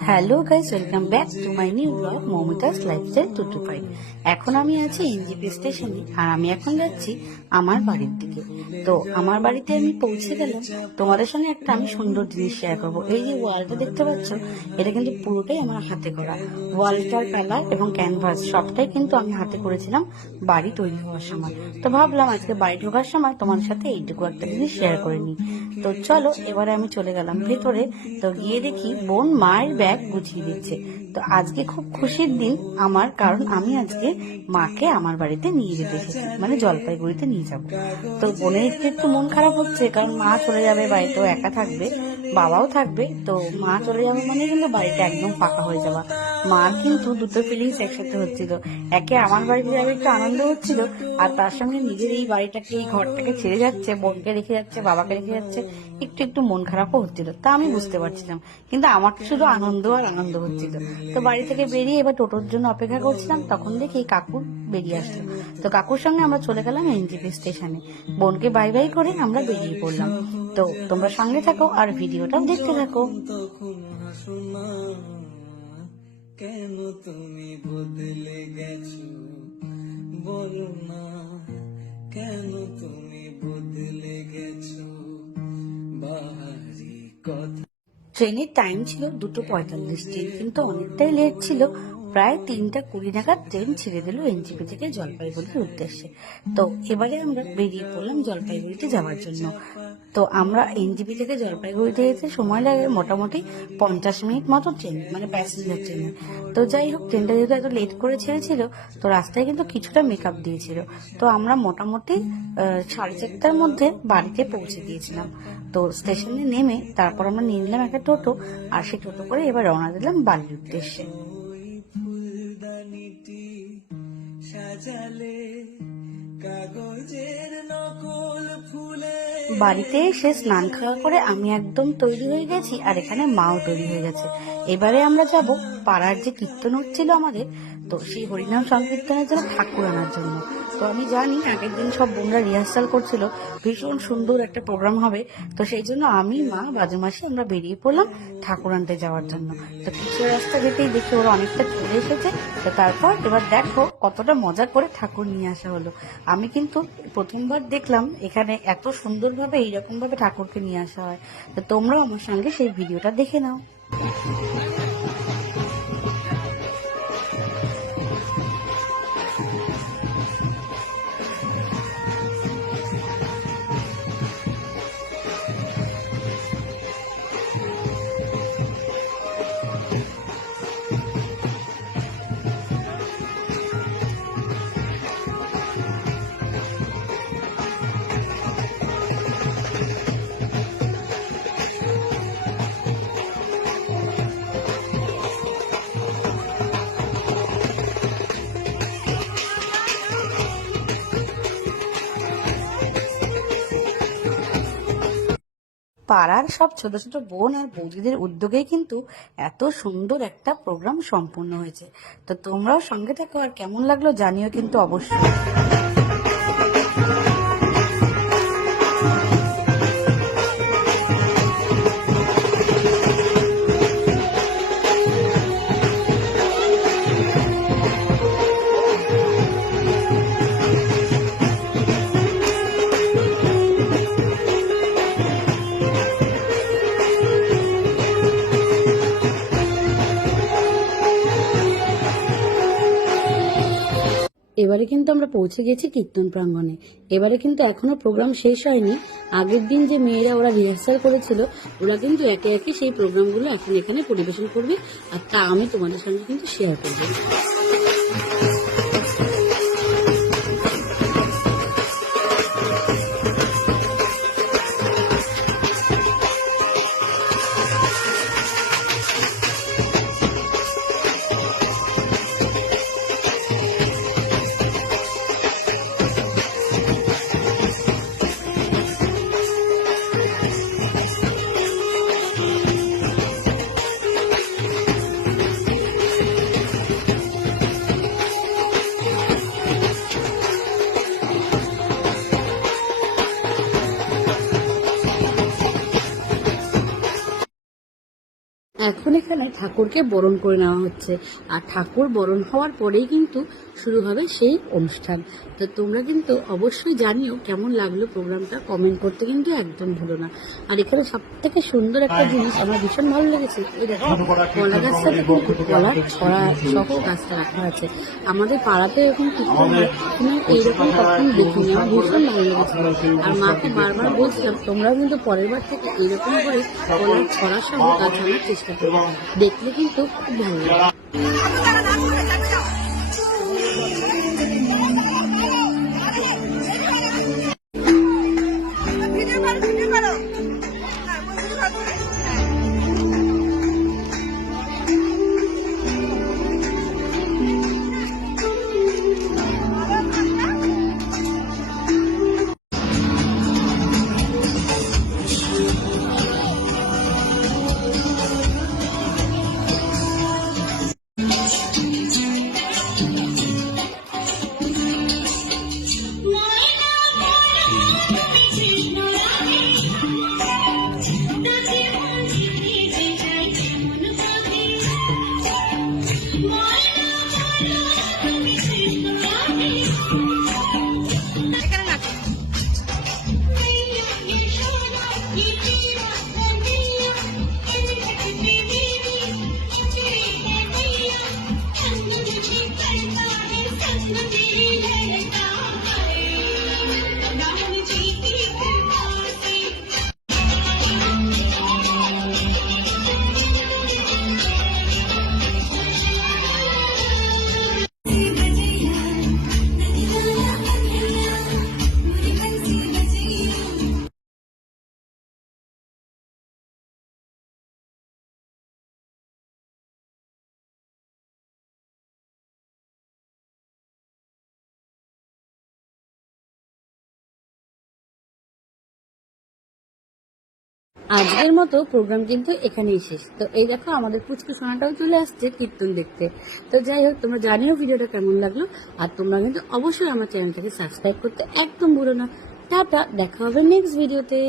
Hello guys, welcome back to my new blog Momita's lifestyle two two five এখন আমি আছি NJP স্টেশনে, আর আমি এখন যাচ্ছি আমার বাড়ির দিকে। তো আমার বাড়িতে আমি পৌঁছে গেলাম। তোমাদের সঙ্গে একটা আমি সুন্দর জিনিস শেয়ার করব। এই যে ওয়ালটা দেখতে পাচ্ছ, এটা কিন্তু পুরোটাই আমার হাতে করা। ওয়ালটার কালার এবং ক্যানভাস সবটাই কিন্তু আমি হাতে করেছিলাম বাড়ি তৈরি হওয়ার সময়। তো ভাবলাম আজকে বাড়ি ঢোকার সময় তোমার সাথে এইটুকু একটা জিনিস শেয়ার করে নিই। তো চলো, এবারে আমি চলে গেলাম ভেতরে। তো গিয়ে দেখি বোন মায়ের ব্যাগ গুছিয়ে দিচ্ছে তো আজকে খুব খুশির দিন আমার, কারণ আমি আজকে মাকে আমার বাড়িতে নিয়ে যেতে এসেছি মানে জলপাইগুড়িতে নিয়ে যাব। তো বোনের একটু একটু মন খারাপ হচ্ছে, কারণ মা চলে যাবে বাড়িতেও একা থাকবে, বাবাও থাকবে, তো মা চলে যাবে মানে কিন্তু বাড়িটা একদম পাকা হয়ে যাওয়া। মার কিন্তু দুটো ফিলিংস একসাথে হচ্ছিল, একে আমার বাড়িতে যাবে একটু আনন্দ হচ্ছিল, আর তার সঙ্গে নিজের এই বাড়িটাকে, এই ঘরটাকে ছেড়ে যাচ্ছে, বোনকে রেখে যাচ্ছে, বাবাকে রেখে যাচ্ছে, একটু একটু মন খারাপও হচ্ছিল, তা আমি বুঝতে পারছিলাম, কিন্তু আমার শুধু আনন্দ আর আনন্দ হচ্ছিল। তো বাড়ি থেকে বেরিয়ে এবার টোটোর জন্য অপেক্ষা করছিলাম, তখন দেখি কাকুর বেরিয়ে আসলো। তো কাকুর সঙ্গে আমরা চলে গেলাম এনজিপি স্টেশনে। বোনকে বাই বাই করে আমরা বেরিয়ে পড়লাম। তো তোমরা সঙ্গে থাকো আর ভিডিওটাও দেখতে থাকো। কেন তুমি বদলে গেছো? বলো না, কেন তুমি ট্রেনের টাইম ছিল দুটো পঁয়তাল্লিশ ট্রেন কিন্তু অনেকটাই লেট ছিল। প্রায় তিনটা কুড়ি নাগাদ ট্রেন ছেড়ে দিল এনজিপি থেকে জলপাইগুড়ির উদ্দেশ্যে। তো এবারে আমরা বেরিয়ে পড়লাম জলপাইগুড়িতে যাওয়ার জন্য। তো আমরা এনজিপি থেকে জলপাইগুড়িতে যেতে সময় লাগে মোটামুটি পঞ্চাশ মিনিট মতো ট্রেন মানে প্যাসেঞ্জার ট্রেনে। তো যাই হোক, ট্রেনটা যেহেতু এত লেট করে ছেড়েছিল, তো রাস্তায় কিন্তু কিছুটা মেকআপ দিয়েছিল। তো আমরা মোটামুটি সাড়ে চারটার মধ্যে বাড়িতে পৌঁছে গিয়েছিলাম। তো স্টেশনে নেমে তারপর আমরা নিয়ে নিলাম একটা টোটো, আর সেই টোটো করে এবার রওনা দিলাম বাড়ির উদ্দেশ্যে। বাড়িতে এসে স্নান খাওয়া করে আমি একদম তৈরি হয়ে গেছি আর এখানে মাও তৈরি হয়ে গেছে। এবারে আমরা যাব পাড়ার যে কীর্তন হচ্ছিল আমাদের তো সেই হরিনাম সংকীর্তনের জন্য ঠাকুর আনার জন্য। তো আমি জানি আগের দিন সব বোনরা রিহার্সাল করছিল, ভীষণ সুন্দর একটা প্রোগ্রাম হবে। তো সেই জন্য আমি, মা বাজুমাসি আমরা বেরিয়ে পড়লাম ঠাকুর আনতে যাওয়ার জন্য। তো কিছু রাস্তা যেতেই দেখি ওরা অনেকটা চলে এসেছে। তো তারপর এবার দেখো কতটা মজা করে ঠাকুর নিয়ে আসা হলো। আমি কিন্তু প্রথমবার দেখলাম এখানে এত সুন্দরভাবে, এইরকমভাবে ঠাকুরকে নিয়ে আসা হয়। তো তোমরাও আমার সঙ্গে সেই ভিডিওটা দেখে নাও। পাড়ার সব ছোট ছোট বোন আর বৌদিদের উদ্যোগেই কিন্তু এত সুন্দর একটা প্রোগ্রাম সম্পূর্ণ হয়েছে। তো তোমরাও সঙ্গে থাকো আর কেমন লাগল জানিও কিন্তু অবশ্যই। এবারে কিন্তু আমরা পৌঁছে গেছি কীর্তন প্রাঙ্গণে। এবারে কিন্তু এখনও প্রোগ্রাম শেষ হয়নি। আগের দিন যে মেয়েরা ওরা রিহার্সাল করেছিল, ওরা কিন্তু একে একে সেই প্রোগ্রামগুলো এখন এখানে পরিবেশন করবে। আর তা আমি তোমাদের সঙ্গে কিন্তু শেয়ার করব। এখন এখানে ঠাকুরকে বরণ করে নেওয়া হচ্ছে। আর ঠাকুর বরণ হওয়ার পরেই কিন্তু শুরু হবে সেই অনুষ্ঠান। তো তোমরা কিন্তু অবশ্যই জানিও কেমন লাগল প্রোগ্রামটা। কমেন্ট করতে কিন্তু একদম ভুলো না। আর এখানে সব থেকে সুন্দর একটা জিনিস আমার ভীষণ ভালো লেগেছে। এই দেখো কলা গাছটাতে কিন্তু কলার ছড়া সহ গাছটা রাখা আছে আমাদের পাড়াতে এরকম হয় কিন্তু এইরকম কখনো দেখিনি। আমার ভীষণ ভালো লেগেছে। আর মাকে বারবার বলছিলাম তোমরাও কিন্তু পরের বার থেকে এরকম করে কলার ছড়া সহ গাছ আনার চেষ্টা করো। দেখলে কিন্তু খুব ভালো লাগে। এখানে আজকের মতো প্রোগ্রাম কিন্তু এখানেই শেষ। তো এই দেখো, আমাদের পুচকু সোনাটাও চলে আসছে কীর্তন দেখতে। তো যাই হোক, তোমরা জানিও ভিডিওটা কেমন লাগল। আর তোমরা কিন্তু অবশ্যই আমার চ্যানেলটাকে সাবস্ক্রাইব করতে একদম ভুলো না। টাটা, দেখা হবে নেক্সট ভিডিওতে